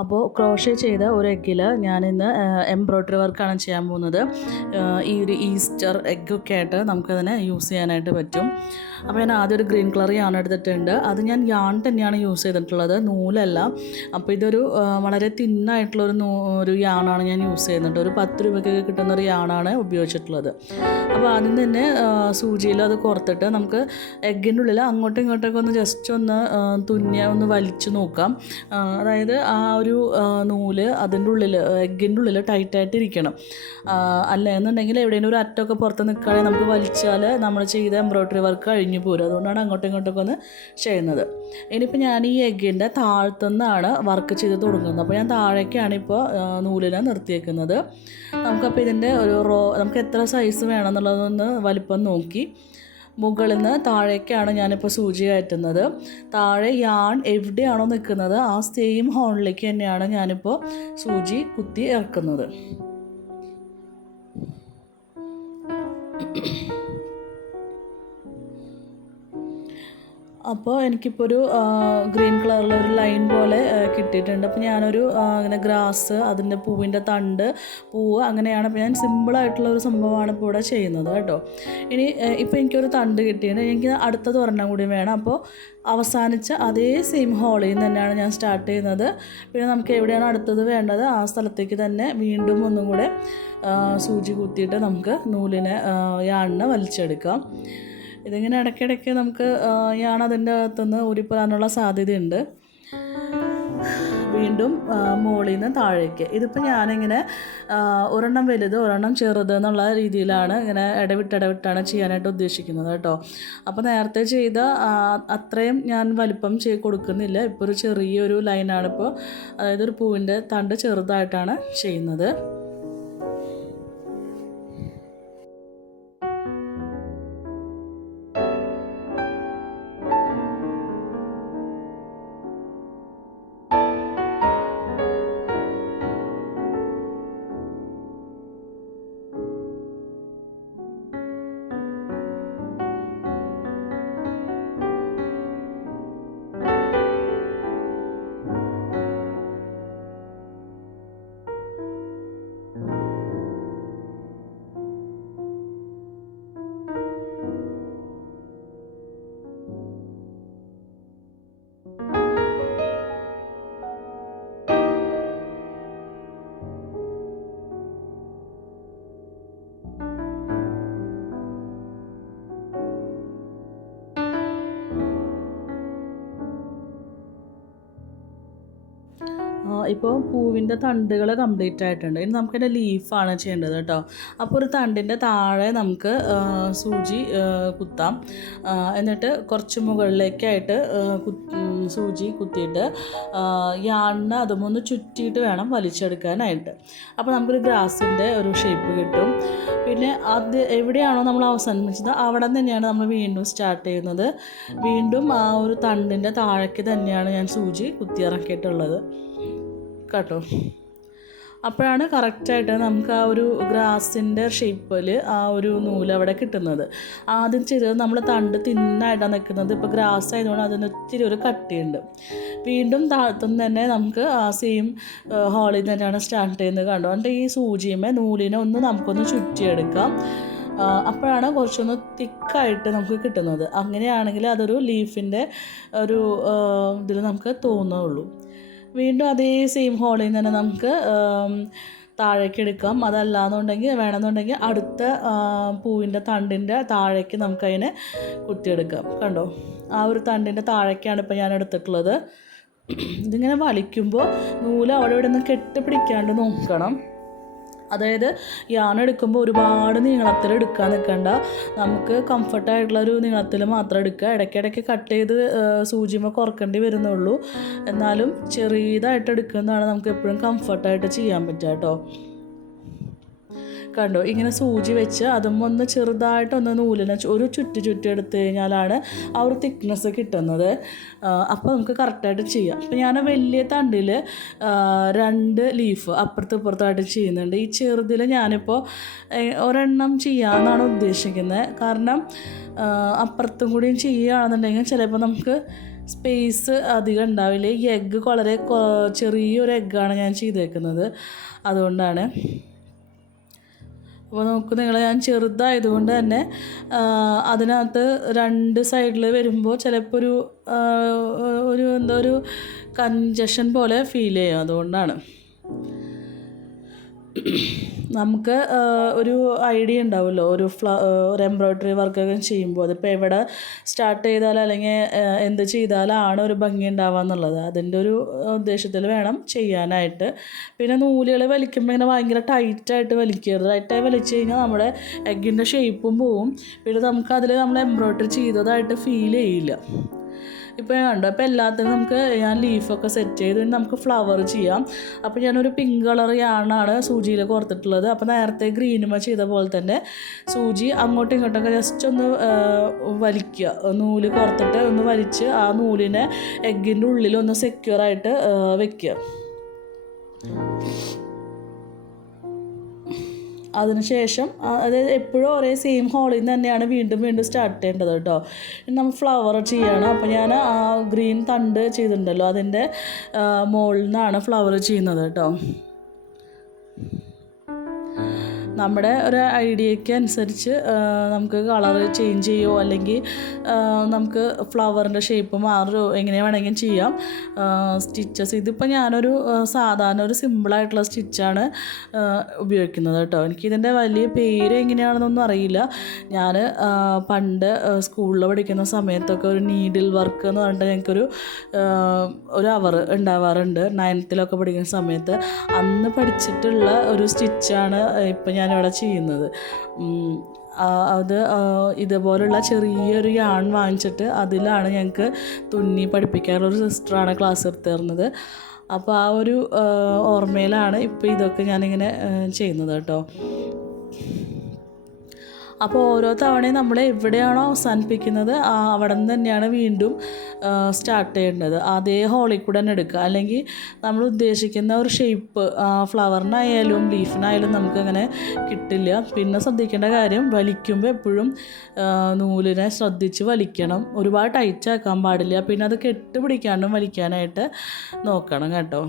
അപ്പോൾ ക്രോഷേ ചെയ്ത ഒരു എഗ്ഗിൽ ഞാനിന്ന് എംബ്രോയ്ഡറി വർക്കാണ് ചെയ്യാൻ പോകുന്നത്. ഈ ഒരു ഈസ്റ്റർ എഗ്ഗൊക്കെ ആയിട്ട് നമുക്കതിനെ യൂസ് ചെയ്യാനായിട്ട് പറ്റും. അപ്പോൾ ഞാൻ ആദ്യം ഒരു ഗ്രീൻ കളർ യാൺ എടുത്തിട്ടുണ്ട്. അത് ഞാൻ യാൺ തന്നെയാണ് യൂസ് ചെയ്തിട്ടുള്ളത്, നൂലല്ല. അപ്പോൾ ഇതൊരു വളരെ തിന്നായിട്ടുള്ളൊരു യാണാണ് ഞാൻ യൂസ് ചെയ്യുന്നുണ്ട്. ഒരു 10 രൂപയ്ക്കൊക്കെ കിട്ടുന്നൊരു യാണാണ് ഉപയോഗിച്ചിട്ടുള്ളത്. അപ്പോൾ ആദ്യം തന്നെ സൂചിയിൽ അത് കോർത്തിട്ട് നമുക്ക് എഗ്ഗിൻ്റെ ഉള്ളിൽ അങ്ങോട്ടും ഇങ്ങോട്ടൊക്കെ ഒന്ന് ജസ്റ്റ് ഒന്ന് ഒന്ന് വലിച്ചു നോക്കാം. അതായത് ആ ഒരു നൂല് അതിൻ്റെ ഉള്ളിൽ എഗ്ഗിൻ്റെ ഉള്ളിൽ ടൈറ്റായിട്ട് ഇരിക്കണം. അല്ല എന്നുണ്ടെങ്കിൽ എവിടെയെങ്കിലും ഒരു അറ്റമൊക്കെ പുറത്ത് നിൽക്കുകയാണെങ്കിൽ നമുക്ക് വലിച്ചാൽ നമ്മൾ ചെയ്ത എംബ്രോയ്ഡറി വർക്ക് കഴിഞ്ഞു പോരും. അതുകൊണ്ടാണ് അങ്ങോട്ടും ഇങ്ങോട്ടൊക്കെ ഒന്ന് ചെയ്യുന്നത്. ഇനിയിപ്പോൾ ഞാൻ ഈ എഗ്ഗിൻ്റെ താഴത്തുനിന്നാണ് വർക്ക് ചെയ്ത് തുടങ്ങുന്നത്. അപ്പോൾ ഞാൻ താഴേക്കാണ് ഇപ്പോൾ നൂലിനെ നിർത്തിയേക്കുന്നത്. നമുക്കപ്പോൾ ഇതിൻ്റെ ഒരു നമുക്ക് എത്ര സൈസ് വേണമെന്നുള്ളതൊന്ന് വലിപ്പം നോക്കി മുകളിൽ നിന്ന് താഴേക്കാണ് ഞാനിപ്പോൾ സൂചി കയറ്റുന്നത്. താഴെ യാൺ എവിടെയാണോ നിൽക്കുന്നത് ആ സെയിം ഹോളിലേക്ക് തന്നെയാണ് ഞാനിപ്പോൾ സൂചി കുത്തി ഇറക്കുന്നത്. അപ്പോൾ എനിക്കിപ്പോൾ ഒരു ഗ്രീൻ കളറിലൊരു ലൈൻ പോലെ കിട്ടിയിട്ടുണ്ട്. അപ്പോൾ ഞാനൊരു ഇങ്ങനെ ഗ്രാസ്, അതിൻ്റെ പൂവിൻ്റെ തണ്ട്, പൂവ്, അങ്ങനെയാണ് ഇപ്പോൾ ഞാൻ സിമ്പിളായിട്ടുള്ളൊരു സംഭവമാണ് ഇപ്പോൾ ഇവിടെ ചെയ്യുന്നത് കേട്ടോ. ഇനി ഇപ്പോൾ എനിക്കൊരു തണ്ട് കിട്ടിയിട്ടുണ്ട്. എനിക്ക് അടുത്തത് ഒരെണ്ണം കൂടി വേണം. അപ്പോൾ അവസാനിച്ച അതേ സെയിം ഹോളിൽ നിന്ന് തന്നെയാണ് ഞാൻ സ്റ്റാർട്ട് ചെയ്യുന്നത്. പിന്നെ നമുക്ക് എവിടെയാണ് അടുത്തത് വേണ്ടത് ആ സ്ഥലത്തേക്ക് തന്നെ വീണ്ടും ഒന്നും കൂടെ സൂചി കുത്തിയിട്ട് നമുക്ക് യാണിനെ വലിച്ചെടുക്കാം. ഇതിങ്ങനെ ഇടയ്ക്കിടയ്ക്ക് നമുക്ക് യാൺ അതിൻ്റെ അകത്തുനിന്ന് ഊരിപ്പോരാനുള്ള സാധ്യതയുണ്ട്. വീണ്ടും മുകളിൽ നിന്ന് താഴേക്ക്. ഇതിപ്പോൾ ഞാനിങ്ങനെ ഒരെണ്ണം വലുത് ഒരെണ്ണം ചെറുത് എന്നുള്ള രീതിയിലാണ് ഇങ്ങനെ ഇടവിട്ടാണ് ചെയ്യാനായിട്ട് ഉദ്ദേശിക്കുന്നത് കേട്ടോ. അപ്പോൾ നേരത്തെ ചെയ്ത അത്രയും ഞാൻ വലിപ്പം കൊടുക്കുന്നില്ല. ഇപ്പോൾ ഒരു ചെറിയൊരു ലൈനാണിപ്പോൾ, അതായത് ഒരു പൂവിൻ്റെ തണ്ട് ചെറുതായിട്ടാണ് ചെയ്യുന്നത്. ഇപ്പോൾ പൂവിൻ്റെ തണ്ടുകൾ കംപ്ലീറ്റ് ആയിട്ടുണ്ട്. ഇനി നമുക്കതിൻ്റെ ലീഫാണ് ചെയ്യേണ്ടത് കേട്ടോ. അപ്പോൾ ഒരു തണ്ടിൻ്റെ താഴെ നമുക്ക് സൂചി കുത്താം. എന്നിട്ട് കുറച്ച് മുകളിലേക്കായിട്ട് സൂചി കുത്തിയിട്ട് യാണിന് അതുമൊന്ന് ചുറ്റിയിട്ട് വേണം വലിച്ചെടുക്കാനായിട്ട്. അപ്പോൾ നമുക്കൊരു ഗ്രാസിൻ്റെ ഒരു ഷേപ്പ് കിട്ടും. പിന്നെ അത് എവിടെയാണോ നമ്മൾ അവസാനിപ്പിച്ചത് അവിടെ തന്നെയാണ് നമ്മൾ വീണ്ടും സ്റ്റാർട്ട് ചെയ്യുന്നത്. വീണ്ടും ആ ഒരു തണ്ടിൻ്റെ താഴേക്ക് തന്നെയാണ് ഞാൻ സൂചി കുത്തിയിറക്കിയിട്ടുള്ളത് കേട്ടോ. അപ്പോഴാണ് കറക്റ്റായിട്ട് നമുക്ക് ആ ഒരു ഗ്രാസിൻ്റെ ഷേപ്പിൽ ആ ഒരു നൂല് അവിടെ കിട്ടുന്നത്. ആദ്യം ചെയ്തത് നമ്മൾ തണ്ട് തിന്നായിട്ടാണ് നിൽക്കുന്നത്. ഇപ്പോൾ ഗ്രാസ് ആയതുകൊണ്ട് അതിന് ഒത്തിരി ഒരു കട്ടിയുണ്ട്. വീണ്ടും താഴത്തുനിന്ന് തന്നെ നമുക്ക് ആ സെയിം ഹോളിൽ തന്നെയാണ് സ്റ്റാർട്ട് ചെയ്യുന്നത് കണ്ടോ. എന്നിട്ട് ഈ സൂചിയുമേ നൂലിനെ നമുക്കൊന്ന് ചുറ്റിയെടുക്കാം. അപ്പോഴാണ് കുറച്ചൊന്ന് തിക്കായിട്ട് നമുക്ക് കിട്ടുന്നത്. അങ്ങനെയാണെങ്കിൽ അതൊരു ലീഫിൻ്റെ ഒരു ഇതിൽ നമുക്ക് തോന്നുകയുള്ളൂ. വീണ്ടും അതേ സെയിം ഹോളിൽ നിന്ന് തന്നെ നമുക്ക് താഴേക്ക് എടുക്കാം. അതല്ലാന്നുണ്ടെങ്കിൽ വേണമെന്നുണ്ടെങ്കിൽ അടുത്ത പൂവിൻ്റെ തണ്ടിൻ്റെ താഴേക്ക് നമുക്കതിനെ കുത്തിയെടുക്കാം. കണ്ടോ, ആ ഒരു തണ്ടിൻ്റെ താഴേക്കാണ് ഇപ്പോൾ ഞാൻ എടുത്തിട്ടുള്ളത്. ഇതിങ്ങനെ വലിക്കുമ്പോൾ നൂല് അവിടെ ഇവിടെ നിന്ന് കെട്ടിപ്പിടിക്കാണ്ട് നോക്കണം. അതായത് യാൺ എടുക്കുമ്പോൾ ഒരുപാട് നീളത്തിൽ എടുക്കാൻ നിൽക്കണ്ട. നമുക്ക് കംഫർട്ടായിട്ടുള്ളൊരു നീളത്തിൽ മാത്രം എടുക്കുക. ഇടയ്ക്കിടയ്ക്ക് കട്ട് ചെയ്ത് സൂചിമ കുറക്കേണ്ടി വരുന്നുള്ളൂ. എന്നാലും ചെറിയതായിട്ട് എടുക്കുന്നതാണ് നമുക്ക് എപ്പോഴും കംഫർട്ടായിട്ട് ചെയ്യാൻ പറ്റുക കേട്ടോ. കണ്ടോ, ഇങ്ങനെ സൂചി വെച്ച് അതും ഒന്ന് ചെറുതായിട്ടൊന്ന് നൂലിനെ ഒരു ചുറ്റി എടുത്തു കഴിഞ്ഞാലാണ് ആ ഒരു തിക്നെസ് കിട്ടുന്നത്. അപ്പോൾ നമുക്ക് കറക്റ്റായിട്ട് ചെയ്യാം. അപ്പോൾ ഞാൻ വലിയ തണ്ടിൽ 2 ലീഫ് അപ്പുറത്തും ഇപ്പുറത്തായിട്ട് ചെയ്യുന്നുണ്ട്. ഈ ചെറുതിൽ ഞാനിപ്പോൾ ഒരെണ്ണം ചെയ്യാമെന്നാണ് ഉദ്ദേശിക്കുന്നത്. കാരണം അപ്പുറത്തും കൂടിയും ചെയ്യുകയാണെന്നുണ്ടെങ്കിൽ ചിലപ്പോൾ നമുക്ക് സ്പേസ് അധികം ഉണ്ടാവില്ല. ഈ എഗ്ഗ് വളരെ ചെറിയൊരു എഗ്ഗാണ് ഞാൻ ചെയ്തേക്കുന്നത്, അതുകൊണ്ടാണ്. അപ്പോൾ നോക്ക് നിങ്ങൾ, ഞാൻ ചെറുതായതുകൊണ്ട് തന്നെ അതിനകത്ത് 2 സൈഡിൽ വരുമ്പോൾ ചിലപ്പോൾ ഒരു എന്തോ ഒരു കൺജഷൻ പോലെ ഫീൽ ചെയ്യും, അതുകൊണ്ടാണ്. നമുക്ക് ഒരു ഐഡിയ ഉണ്ടാവുമല്ലോ ഒരു എംബ്രോയ്ഡറി വർക്കൊക്കെ ചെയ്യുമ്പോൾ അതിപ്പോൾ എവിടെ സ്റ്റാർട്ട് ചെയ്താൽ അല്ലെങ്കിൽ എന്ത് ചെയ്താലാണ് ഒരു ഭംഗി ഉണ്ടാവുക എന്നുള്ളത്, അതിൻ്റെ ഒരു ഉദ്ദേശത്തിൽ വേണം ചെയ്യാനായിട്ട്. പിന്നെ നൂലുകൾ വലിക്കുമ്പോൾ ഇങ്ങനെ ഭയങ്കര ടൈറ്റായിട്ട് വലിക്കരുത്. ടൈറ്റായി വലിച്ചു കഴിഞ്ഞാൽ നമ്മുടെ എഗ്ഗിൻ്റെ ഷേപ്പും പോവും. പിന്നെ നമുക്കതിൽ നമ്മൾ എംബ്രോയ്ഡറി ചെയ്തതായിട്ട് ഫീൽ ചെയ്യില്ല. ഇപ്പോൾ കണ്ടോ, അപ്പോൾ എല്ലാത്തിനും ഞാൻ ലീഫൊക്കെ സെറ്റ് ചെയ്ത് നമുക്ക് ഫ്ലവർ ചെയ്യാം. അപ്പോൾ ഞാനൊരു പിങ്ക് കളർ യാണാണ് സൂചിയിൽ കോർത്തിട്ടുള്ളത്. അപ്പോൾ നേരത്തെ ഗ്രീനുമ ചെയ്ത പോലെ തന്നെ സൂചി അങ്ങോട്ടും ഇങ്ങോട്ടൊക്കെ ജസ്റ്റ് ഒന്ന് വലിക്കുക, നൂല് കോർത്തിട്ട് ഒന്ന് വലിച്ച് ആ നൂലിനെ എഗ്ഗിൻ്റെ ഉള്ളിൽ ഒന്ന് സെക്യൂറായിട്ട് വെക്കുക. അതിനുശേഷം അതായത് എപ്പോഴും ഒരേ സെയിം ഹോളിൽ നിന്ന് തന്നെയാണ് വീണ്ടും സ്റ്റാർട്ട് ചെയ്യേണ്ടത് കേട്ടോ. നമ്മൾ ഫ്ലവർ ചെയ്യണം. അപ്പോൾ ഞാൻ ആ ഗ്രീൻ തണ്ട് ചെയ്തിട്ടുണ്ടല്ലോ, അതിൻ്റെ മുകളിൽ നിന്നാണ് ഫ്ലവർ ചെയ്യുന്നത് കേട്ടോ. നമ്മുടെ ഒരു ഐഡിയയ്ക്ക് അനുസരിച്ച് നമുക്ക് കളർ ചേഞ്ച് ചെയ്യുമോ അല്ലെങ്കിൽ നമുക്ക് ഫ്ലവറിൻ്റെ ഷേപ്പ് മാറുമോ, എങ്ങനെ വേണമെങ്കിലും ചെയ്യാം. സ്റ്റിച്ചസ് ഇതിപ്പോൾ ഞാനൊരു സാധാരണ ഒരു സിമ്പിളായിട്ടുള്ള സ്റ്റിച്ചാണ് ഉപയോഗിക്കുന്നത് കേട്ടോ. എനിക്കിതിൻ്റെ വലിയ പേര് എങ്ങനെയാണെന്നൊന്നും അറിയില്ല. ഞാൻ പണ്ട് സ്കൂളിൽ പഠിക്കുന്ന സമയത്തൊക്കെ ഒരു നീഡിൽ വർക്ക് എന്ന് പറഞ്ഞിട്ട് ഞങ്ങൾക്കൊരു അവർ ഉണ്ടാവാറുണ്ട് 9th പഠിക്കുന്ന സമയത്ത്. അന്ന് പഠിച്ചിട്ടുള്ള ഒരു സ്റ്റിച്ചാണ് ഇപ്പം ഞാനിവിടെ ചെയ്യുന്നത്. അത് ഇതുപോലുള്ള ചെറിയൊരു യാൺ വാങ്ങിച്ചിട്ട് അതിലാണ് ഞങ്ങൾക്ക് തുന്നി പഠിപ്പിക്കാറുള്ളൊരു സിസ്റ്ററാണ് ക്ലാസ് എടുത്ത് തരുന്നത്. അപ്പോൾ ആ ഒരു ഓർമ്മയിലാണ് ഇപ്പോൾ ഇതൊക്കെ ഞാനിങ്ങനെ ചെയ്യുന്നത് കേട്ടോ. അപ്പോൾ ഓരോ തവണയും നമ്മൾ എവിടെയാണോ അവസാനിപ്പിക്കുന്നത് അവിടെ നിന്ന് തന്നെയാണ് വീണ്ടും സ്റ്റാർട്ട് ചെയ്യേണ്ടത്. അതേ ഹോളിൽ കൂടെ തന്നെ എടുക്കുക, അല്ലെങ്കിൽ നമ്മൾ ഉദ്ദേശിക്കുന്ന ഒരു ഷേപ്പ് ഫ്ലവറിനായാലും ലീഫിനായാലും നമുക്കങ്ങനെ കിട്ടില്ല. പിന്നെ ശ്രദ്ധിക്കേണ്ട കാര്യം, വലിക്കുമ്പോൾ എപ്പോഴും നൂലിനെ ശ്രദ്ധിച്ച് വലിക്കണം. ഒരുപാട് ടൈറ്റ് ആക്കാൻ പാടില്ല. പിന്നെ അത് കെട്ടുപിടിക്കാണ്ടും വലിക്കാനായിട്ട് നോക്കണം കേട്ടോ.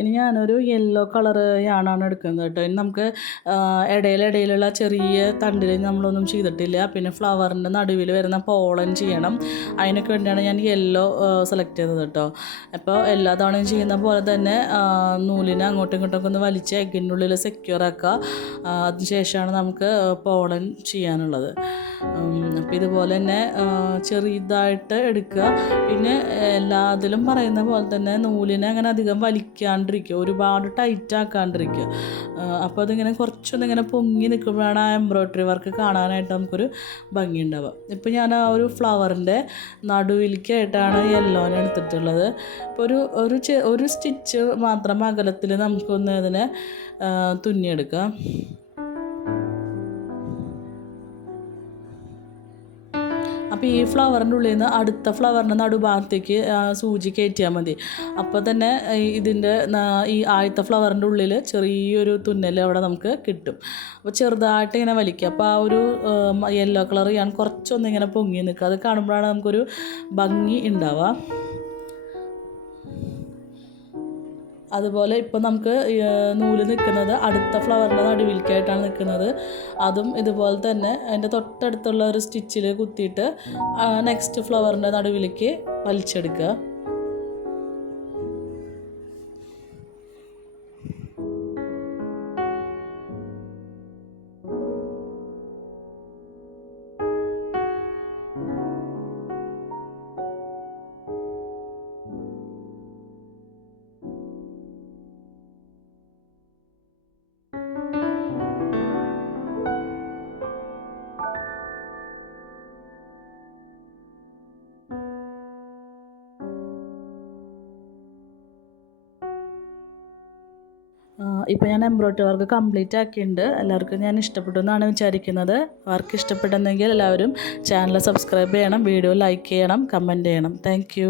ഇനി ഞാനൊരു യെല്ലോ കളറ് യാണാണ് എടുക്കുന്നത് കേട്ടോ. ഇനി നമുക്ക് ഇടയിലുള്ള ചെറിയ തണ്ടിൽ നമ്മളൊന്നും ചെയ്തിട്ടില്ല. പിന്നെ ഫ്ലവറിൻ്റെ നടുവിൽ വരുന്ന പോളൻ ചെയ്യണം. അതിനൊക്കെ വേണ്ടിയാണ് ഞാൻ യെല്ലോ സെലക്ട് ചെയ്തത് കേട്ടോ. അപ്പോൾ എല്ലാ തവണയും ചെയ്യുന്ന പോലെ തന്നെ നൂലിനെ അങ്ങോട്ടും ഇങ്ങോട്ടൊക്കെ ഒന്ന് വലിച്ച് എഗ്ഗിൻ്റെ ഉള്ളിൽ സെക്യൂർ ആക്കുക. അതിനുശേഷമാണ് നമുക്ക് പോളൻ ചെയ്യാനുള്ളത്. അപ്പോൾ ഇതുപോലെ തന്നെ ചെറിയതായിട്ട് എടുക്കുക. പിന്നെ എല്ലാത്തിലും പറയുന്ന പോലെ തന്നെ നൂലിനെ അങ്ങനെ അധികം വലിക്കാണ്ടിരിക്കുക, ഒരുപാട് ടൈറ്റ് ആക്കാണ്ടിരിക്കുക. അപ്പോൾ അതിങ്ങനെ കുറച്ചൊന്നിങ്ങനെ പൊങ്ങി നിൽക്കുമ്പോഴാണ് ആ എംബ്രോയ്ഡറി വർക്ക് കാണാനായിട്ട് നമുക്കൊരു ഭംഗി ഉണ്ടാവുക. ഇപ്പോൾ ഞാൻ ആ ഒരു ഫ്ലവറിൻ്റെ നടുവിലേക്കായിട്ടാണ് യെല്ലോനെ എടുത്തിട്ടുള്ളത്. ഇപ്പോൾ ഒരു സ്റ്റിച്ച് മാത്രം അകലത്തിൽ നമുക്കൊന്ന് അതിനെ തുന്നിയെടുക്കാം. അപ്പോൾ ഈ ഫ്ലവറിൻ്റെ ഉള്ളിൽ നിന്ന് അടുത്ത ഫ്ലവറിൻ്റെ നടുഭാഗത്തേക്ക് സൂചി കയറ്റിയാൽ മതി. അപ്പോൾ തന്നെ ഇതിൻ്റെ ഈ ആദ്യത്തെ ഫ്ലവറിൻ്റെ ഉള്ളിൽ ചെറിയൊരു തുന്നൽ അവിടെ നമുക്ക് കിട്ടും. അപ്പോൾ ചെറുതായിട്ട് ഇങ്ങനെ വലിക്കുക. അപ്പോൾ ആ ഒരു യെല്ലോ കളർ ഞാൻ കുറച്ചൊന്നിങ്ങനെ പൊങ്ങി നിൽക്കുക. അത് കാണുമ്പോഴാണ് നമുക്കൊരു ഭംഗി ഉണ്ടാവുക. അതുപോലെ ഇപ്പോൾ നമുക്ക് നൂല് നിൽക്കുന്നത് അടുത്ത ഫ്ലവറിൻ്റെ നടുവിലേക്കായിട്ടാണ് നിൽക്കുന്നത്. അതും ഇതുപോലെ തന്നെ അതിൻ്റെ തൊട്ടടുത്തുള്ള ഒരു സ്റ്റിച്ചിൽ കുത്തിയിട്ട് നെക്സ്റ്റ് ഫ്ലവറിൻ്റെ നടുവിലേക്ക് വലിച്ചെടുക്കുക. ഇപ്പോൾ ഞാൻ എംബ്രോയ്ഡറി വർക്ക് കംപ്ലീറ്റ് ആക്കിയിട്ടുണ്ട്. എല്ലാവർക്കും ഞാൻ ഇഷ്ടപ്പെട്ടു എന്നാണ് വിചാരിക്കുന്നത്. വർക്ക് ഇഷ്ടപ്പെട്ടെങ്കിൽ എല്ലാവരും ചാനൽ സബ്സ്ക്രൈബ് ചെയ്യണം, വീഡിയോ ലൈക്ക് ചെയ്യണം, കമൻറ്റ് ചെയ്യണം. താങ്ക്